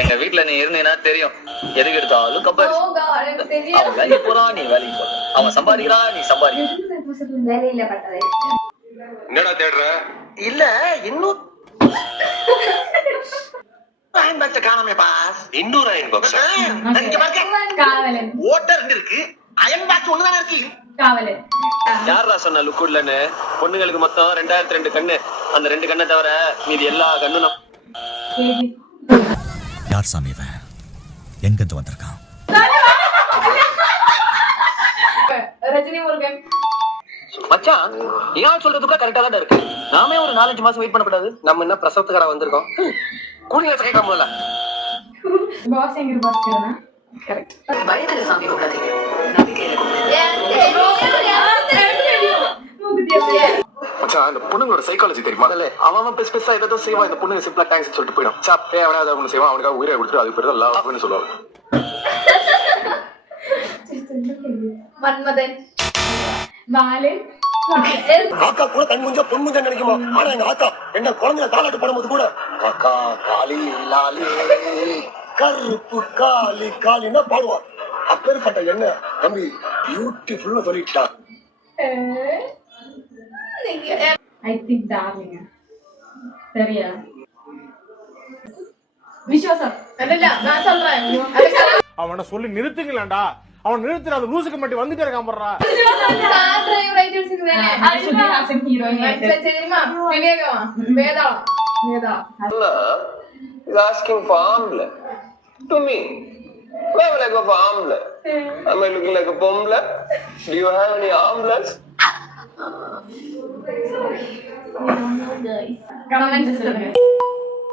எங்க வீட்டுல நீ இருந்தீன்னா தெரியும். எதுக்கு எடுத்தாலும் கம்பேர். அவன் வேலைக்கு போறான், நீ வேலைக்கு போற. அவன் சம்பாதிக்கிறா, நீ சம்பாதிக்கிற. என்னடா தேடுற? இல்ல இன்னும் காணாமே பாஸ். இன்னொரு அயன் பாக்ஸ். ஓட்டர் இருக்கு, அயன் பாக்ஸ் ஒண்ணுதானே இருக்கு. யாரா சொன்ன லுக் இல்லன்னு? பொண்ணுங்களுக்கு மொத்தம் 2002 கண்ணு. அந்த 2 கண்ணை தவிர மீதி எல்லா கண்ணும் யார் சாமி இவன்? எங்க இருந்து வந்திருக்கான்? ரஜினி முருகன் மச்சான், யார் சொல்றதுக்கா கரெக்டா தான் இருக்கு. நாமே ஒரு 4-5 மாசம் வெயிட் பண்ணக்கூடாது. நம்ம என்ன பிரசவத்துக்காக வந்திருக்கோம்? கூலிங்க கேட்காம போல. பாஸ் எங்க பாஸ்கரனா? கரெக்ட். பயத்துல சாமி கூடாதீங்க, நம்பிக்கையில மச்சான், அந்த பொண்ணுங்களோட சைக்காலஜி தெரியுமா? அவன் பெருசா ஏதோ செய்வான். இந்த பொண்ணு சிம்பிளா தேங்க்ஸ் சொல்லிட்டு போயிடும். சாப்பே அவனாவது அவனு செய்வான், அவனுக்காக உயிரை கொடுத்துட்டு அது பேர் தான் லவ்னு சொல்லுவாங்க. மன்மதன் வாலு ஆக்கா கூட கண் முஞ்சா பொன் முஞ்சா நினைக்குமா? ஆனா எங்க ஆக்கா என்ன குழந்தைய தாளாட்டு படும்போது கூட காக்கா காளி லாலி கருப்பு காளி காளின்னா பாடுவான். அப்பேற்பட்ட என்ன தம்பி பியூட்டிஃபுல்னு சொல்லிட்டான். ஐ திங்க் டார்லிங் சரியா? விஸ்வாசம் இல்ல நான் சொல்றேன். அவனை சொல்லி நிறுத்துங்களேன்டா. அவன் நிறுத்துற அந்த லூசுக்கு மட்டும் வந்துட்டே இருக்கான் போடுறா. He's asking for omelet to me. Why would I go for omelet? Am I looking like a omelet? Do you have any omelets? Comment